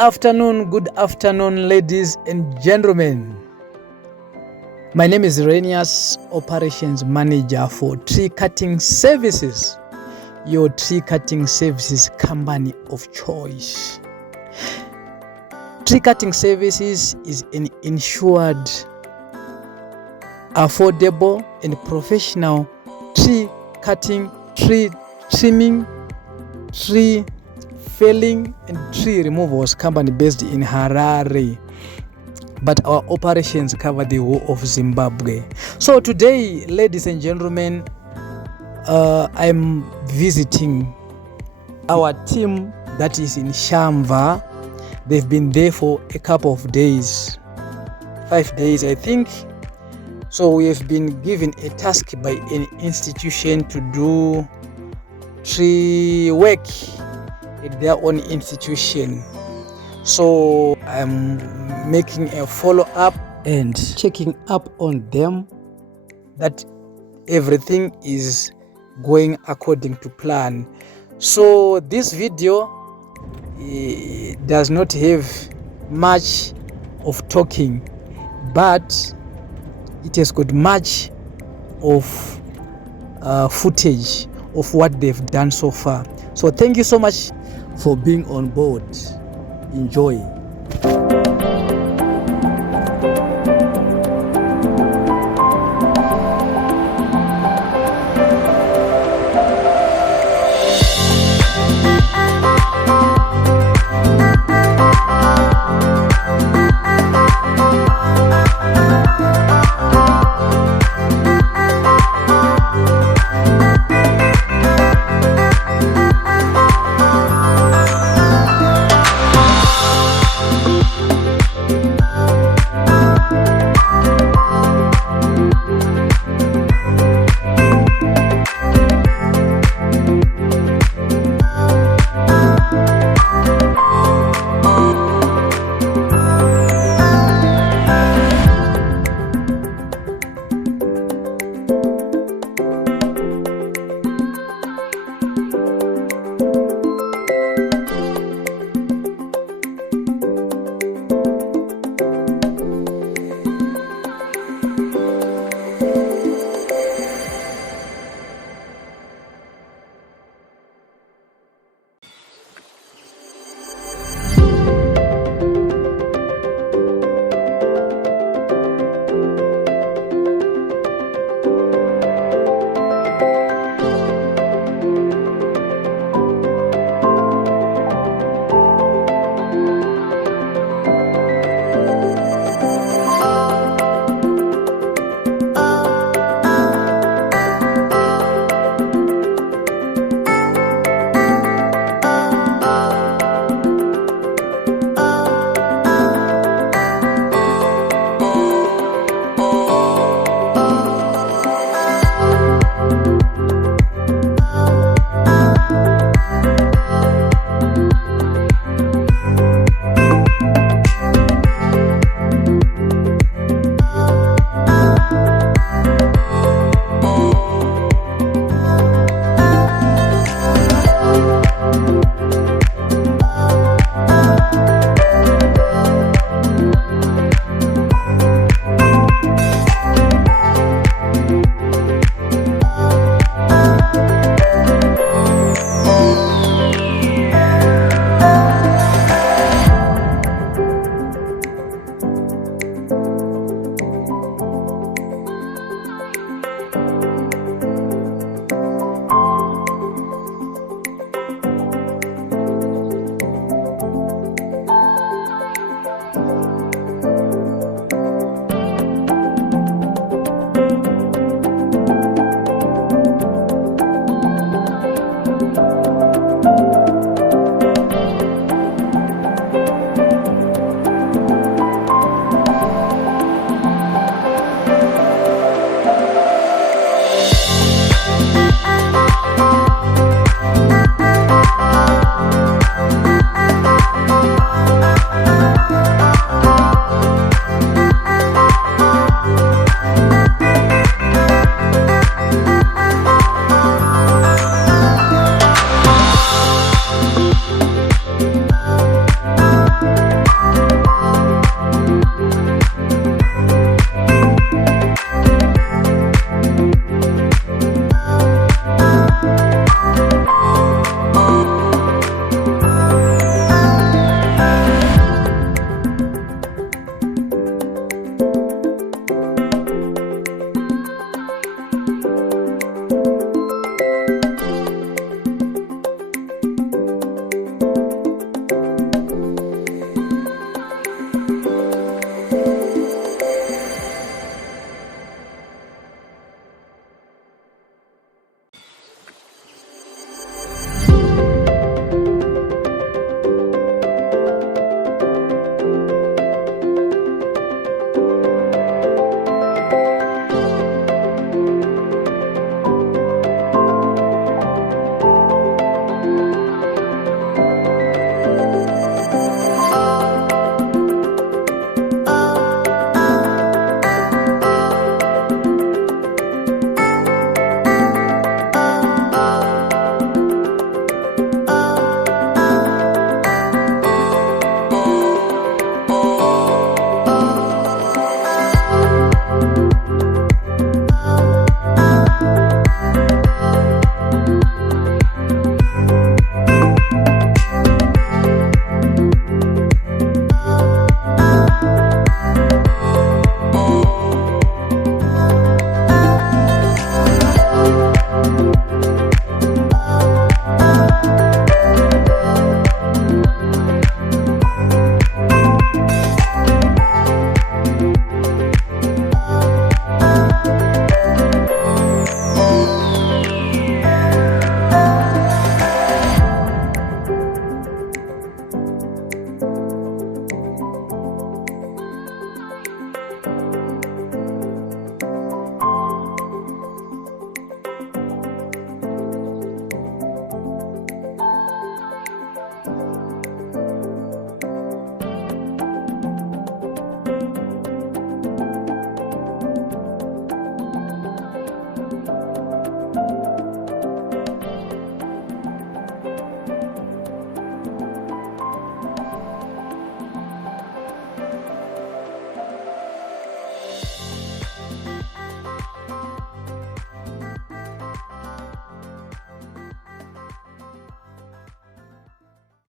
Good afternoon, ladies and gentlemen. My name is Renius, Operations Manager for Tree Cutting Services, your tree cutting services company of choice. Tree Cutting Services is an insured, affordable, and professional tree cutting, tree trimming, tree felling, and tree removals company based in Harare. But our operations cover the whole of Zimbabwe. So today, ladies and gentlemen, I'm visiting our team that is in Shamva. They've been there for a couple of days, 5 days I think. So we have been given a task by an institution to do tree work at their own institution. So I'm making a follow-up and checking up on them that everything is going according to plan. So this video does not have much of talking, but it has got much of footage of what they've done so far. So thank you so much for being on board. Enjoy.